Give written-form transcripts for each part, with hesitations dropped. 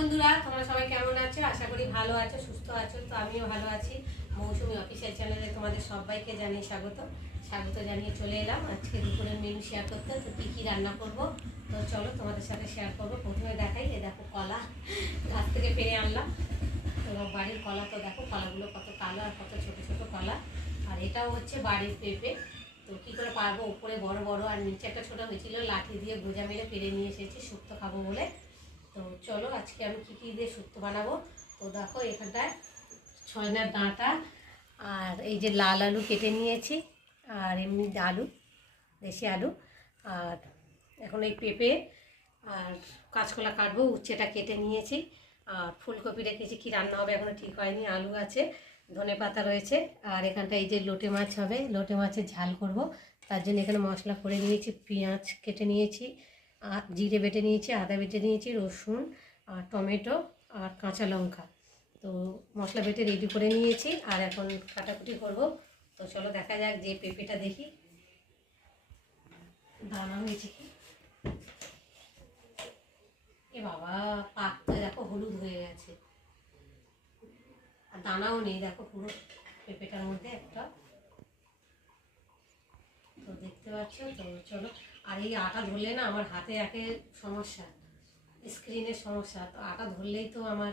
বন্ধুরা, তোমরা সবাই কেমন আছো? আশা করি ভালো আছো, সুস্থ আছো। তো আমিও ভালো আছি। মৌসুমী অফিসিয়াল চ্যানেলে তোমাদের সবাইকে জানিয়ে স্বাগত জানিয়ে চলে এলাম আজকে দুপুরের মেনু শেয়ার করতে। তো কী কী রান্না করব, তো চলো তোমাদের সাথে শেয়ার করবো। প্রথমে দেখাই, এ দেখো কলা গাছ থেকে পেরে আনলাম। তো বাড়ির কলা, তো দেখো কলাগুলো কত কালো আর কত ছোটো ছোটো কলা। আর এটাও হচ্ছে বাড়ির পেঁপে। তো কী করে পারবো, উপরে বড় বড় আর নিচে একটা ছোটো হয়েছিল, লাঠি দিয়ে বোঝা মেরে পেরে নিয়ে এসেছি শুক্তো খাবো বলে। তো চলো আজকে আমি কী কী দিয়ে শুক্তো বানাবো। তো দেখো এখানটায় ছয়নার ডাঁটা, আর এই যে লাল আলু কেটে নিয়েছি, আর এমনি আলু, দেশি আলু, আর এখন এই পেঁপে আর কাঁচকলা কাটবো, উচ্ছেটা কেটে নিয়েছি, আর ফুলকপি রেখেছি। কী রান্না হবে এখনও ঠিক হয়নি। আলু আছে, ধনে পাতা রয়েছে, আর এখানটা এই যে লোটে মাছ হবে, লোটে মাছের ঝাল করব। তার জন্য এখানে মশলা করে নিয়েছি, পেঁয়াজ কেটে নিয়েছি, আর জিরে বেটে নিয়েছি, আদা বেটে নিয়েছি, রসুন আর টমেটো আর কাঁচা লঙ্কা। তো মশলা বেটে রেডি করে নিয়েছি, আর এখন কাটাকুটি করব। তো চলো দেখা যাক। যে পেঁপেটা দেখি দানা হয়েছে কি। এ বাবা, পাকটা দেখো হলুদ হয়ে গেছে, আর দানাও নেই দেখো পুরো পেঁপেটার মধ্যে একটা। তো দেখতে পাচ্ছ। তো চলো, আর এই আটা ধরলে না আমার হাতে একে সমস্যা, স্ক্রিনের সমস্যা। তো আটা ধরলেই তো আমার,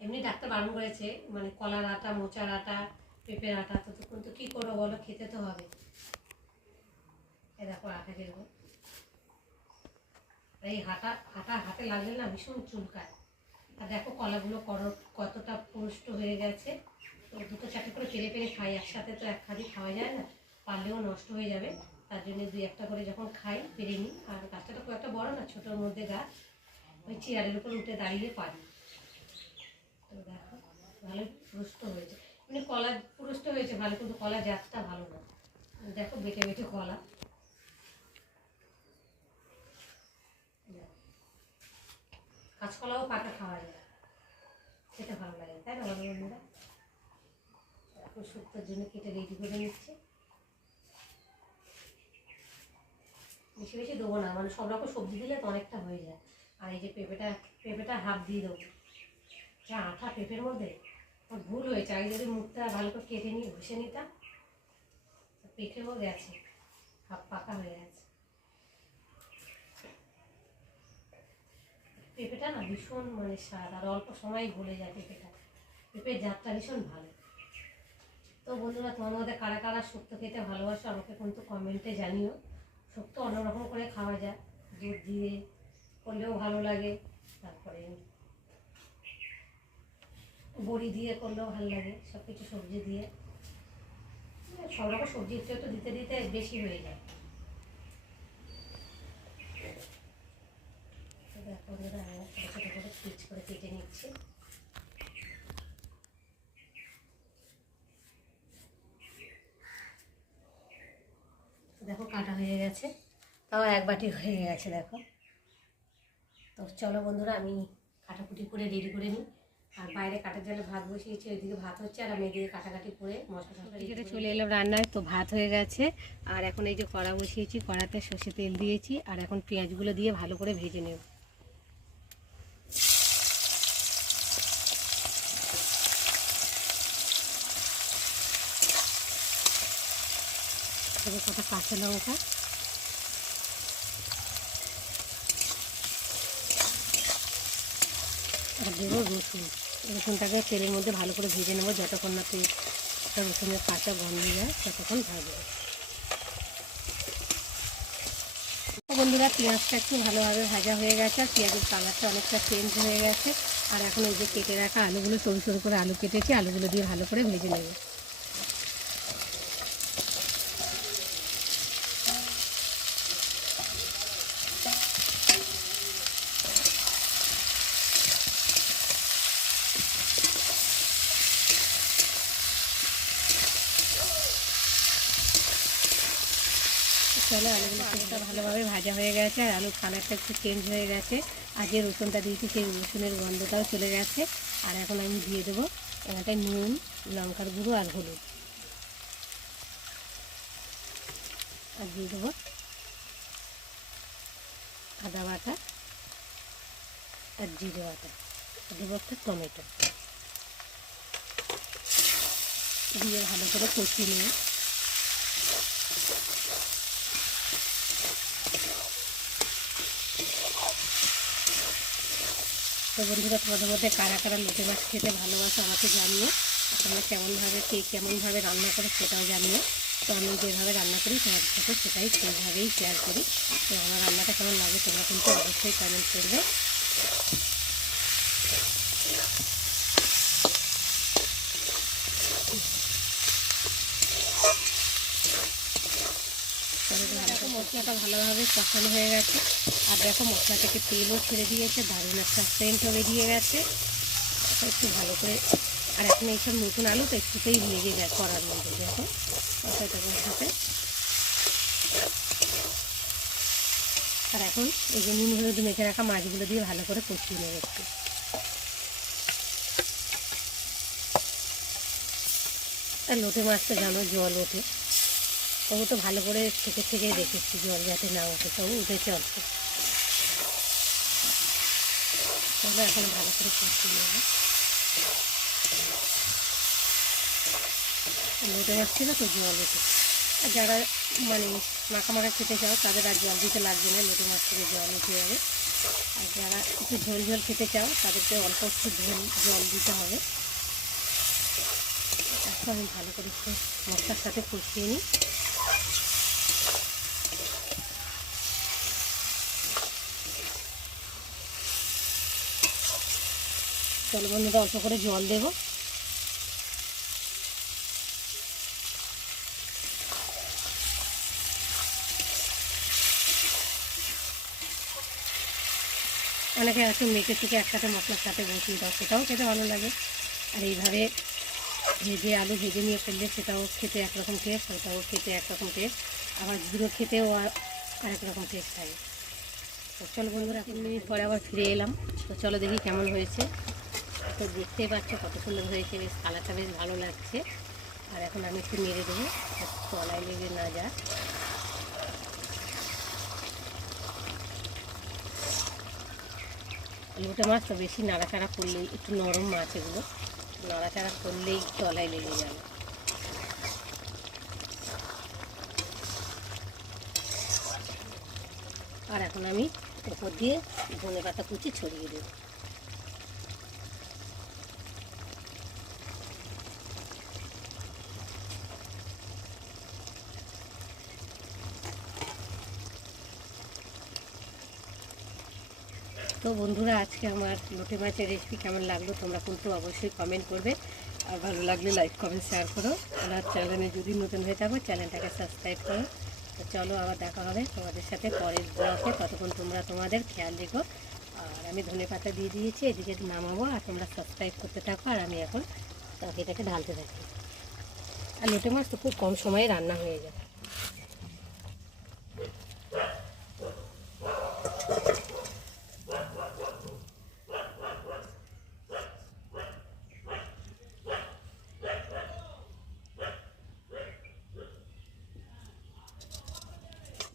এমনি ডাক্তার বারণ করেছে, মানে কলার আটা, মোচার আটা, পেঁপের আটা। তো কিন্তু কী করবো বলো, খেতে তো হবে। এ দেখো আটা কিরকম, এই আটা হাতে লাগলে না ভীষণ চুলকায়। আর দেখো কলাগুলো কতটা পুষ্ট হয়ে গেছে। তো দুটো চারটে করে পেরে পেরে খাই একসাথে, তো এক খাদি খাওয়া যায় না, পারলেও নষ্ট হয়ে যাবে। তার জন্য দুই একটা করে যখন খাই পেরে নিই। আর গাছটা তো খুব একটা বড় না, ছোটোর মধ্যে গাছ, ওই চেয়ারের উপর উঠে দাঁড়িয়ে পারি। তো দেখো ভালোই পুষ্ট হয়েছে, এমনি কলা পুষ্ট হয়েছে ভালো, কিন্তু কলা জাতটা ভালো না। দেখো বেটে বেটে কলা, কাঁচকলাও পাকা খাওয়া যায়, খেতে ভালো লাগে, তাই না বলো বন্ধুরা? এখন শুক্তোর জন্য কেটে রেডি করে নিচ্ছে। বেশি বেশি দেবো না, মানে সব রকম সবজি দিলে তো অনেকটা হয়ে যায়। আর এই যে পেঁপেটা হাফ দিয়ে দেবো। যা আঠা পেঁপের মধ্যে, আমার ভুল হয়েছে, আগে যদি মুখটা ভালো করে কেটে নিয়ে ঘষে নিতাম। পেকেও গেছে, হাফ পাকা হয়ে গেছে। পেঁপেটা না ভীষণ মানে স্বাদ, আর অল্প সময় গলে যায় পেঁপেটা। পেঁপের জাতটা ভীষণ ভালো। তো বন্ধুরা, তোমার মধ্যে কারা কারা শুক্তো খেতে ভালোবাসো আমাকে কিন্তু কমেন্টে জানিও। শুক্তো অন্যরকম করে খাওয়া যায়, দুধ দিয়ে করলেও ভালো লাগে, তারপরে বড়ি দিয়ে করলেও ভালো লাগে, সব কিছু সবজি দিয়ে, সব রকম সবজি একটু দিতে দিতে বেশি হয়ে যায়। দেখো বন্ধুরা, আমি ছোটো ছোটো করে পিচ করে কেটে নিচ্ছি। দেখো কাটা হয়ে গেছে, তাও এক বাটি হয়ে গেছে দেখো। তো চলো বন্ধুরা, আমি কাটাকুটি করে রেডি করে নিই। আর বাইরে কাটার জন্য ভাত বসিয়েছি, ওইদিকে ভাত হচ্ছে, আর আমি এদিকে কাটাকাটি করে মশলা টশলা চলে এলাম রান্নায়। তো ভাত হয়ে গেছে, আর এখন এই যে কড়া বসিয়েছি, কড়াতে সর্ষে তেল দিয়েছি, আর এখন পেঁয়াজগুলো দিয়ে ভালো করে ভেজে নেব। কটা কাঁচা লঙ্কা, আর দেবো রসুন। রসুনটাকে তেলের মধ্যে ভালো করে ভেজে নেবো, যতক্ষণ না রসুনের কাঁচা গন্ধ যায় ততক্ষণ ভাজবো। বন্ধুরা, পেঁয়াজটা একটু ভালোভাবে ভাজা হয়ে গেছে, আর পেঁয়াজের কালারটা অনেকটা চেঞ্জ হয়ে গেছে। আর এখন ওই যে কেটে রাখা আলুগুলো, সরু সরু করে আলু কেটেছি, আলুগুলো দিয়ে ভালো করে ভেজে নেব। চলো, আলুগুলো ভালোভাবে ভাজা হয়ে গেছে, আর আলুর কালারটা একটু চেঞ্জ হয়ে গেছে। আর যে রসুনটা দিয়েছি সেই রসুনের গন্ধটাও চলে গেছে। আর এখন আমি দিয়ে দেবো এখানটায় নুন, লঙ্কার গুঁড়ো আর হলুদ, আর দিয়ে দেবো আদা বাটা আর জিরে বাটা। দেবো একটা টমেটো দিয়ে ভালো করে কষিয়ে নিয়ে তো বন্ধুরা, তোমাদের মধ্যে কারা কারা লোটে মাছ খেতে ভালোবাসো আমাকে জানিও। তোমরা কেমনভাবে কেমনভাবে রান্না করো সেটাও জানিও। তো আমি যেভাবে রান্না করি তোমাদের সাথে সেটাই সেইভাবেই শেয়ার করি। তো আমার রান্নাটা কেমন লাগে তোমরা কিন্তু অবশ্যই কমেন্ট করবে। দেখো মশলাটা ভালোভাবে কষানো হয়ে গেছে, আর দেখো মশলা থেকে তেলও ছেড়ে দিয়েছে, দারুণ একটা সেন্টও বেরিয়ে গেছে। একটু ভালো করে, আর এখন এইসব নতুন আলু তো একটুতেই লেগে যায় করার মধ্যে। দেখো মশলাটাকে সাথে, আর এখন এই যে নুন হলুদ মেখে রাখা মাছগুলো দিয়ে ভালো করে কষিয়ে নেবে একটু। আর লোটে মাছ তো জানো জল ওঠে, তবু তো ভালো করে থেকে রেখেছি জল যাতে না ওঠে, তবু উঠেছে অল্প। তাহলে এখন ভালো করে কষিয়ে নেবে। লোটে মাছ ছিল তো জল ওঠে, আর যারা মানে মাখা মাখা খেতে চাও তাদের আর জল দিতে লাগবে না, লোটে মাছ থেকে জল উঠে যাবে। আর যারা একটু ঝোল ঝোল খেতে চাও তাদেরকে অল্প একটু জল দিতে হবে। এখন আমি ভালো করে একটু মশলার সাথে কষিয়ে নিই। চলো বন্ধুরা, অল্প করে জল দেবো। অনেকে আছে মেখে থেকে একসাথে মশলার সাথে বসিয়ে দাও, সেটাও খেতে ভালো লাগে। আর এইভাবে ভেজে আলু ভেজে নিয়ে ফেললে সেটাও খেতে একরকম টেস্ট, ওটাও খেতে একরকম টেস্ট, আবার গুঁড়ো খেতেও আরেক রকম টেস্ট থাকে। তো চলো বন্ধুরা, 3 মিনিট পরে আবার ফিরে এলাম। তো চলো দেখি কেমন হয়েছে। তো দেখতেই পাচ্ছ কত সুন্দর হয়েছে, বেশ কালারটা বেশ ভালো লাগছে। আর এখন আমি একটু নেড়ে দেবো, তলায় লেগে না যায়। লোটে মাছ তো বেশি নাড়াচাড়া করলেই, একটু নরম মাছ এগুলো, নাড়াচাড়া করলেই তলায় লেগে যাবে। আর এখন আমি উপর দিয়ে ধনেপাতা কুচি ছড়িয়ে দেব। তো বন্ধুরা, আজকে আমার লোটে মাছের রেসিপি কেমন লাগলো তোমরা কিন্তু অবশ্যই কমেন্ট করবে। আর ভালো লাগলে লাইক কমেন্ট শেয়ার করো। আমার চ্যানেলে যদি নতুন হয়ে থাকো চ্যানেলটাকে সাবস্ক্রাইব করো। তো চলো আবার দেখা হবে তোমাদের সাথে পরের ব্লগে। ততক্ষণ তোমরা তোমাদের খেয়াল রেখো। আর আমি ধনেপাতা দিয়ে দিয়েছি, এদিকে নামাবো, আর তোমরা সাবস্ক্রাইব করতে থাকো। আর আমি এখন তরকারিটাকে ঢালতে থাকি। আর লোটে মাছ তো খুব কম সময়ে রান্না হয়ে যায়।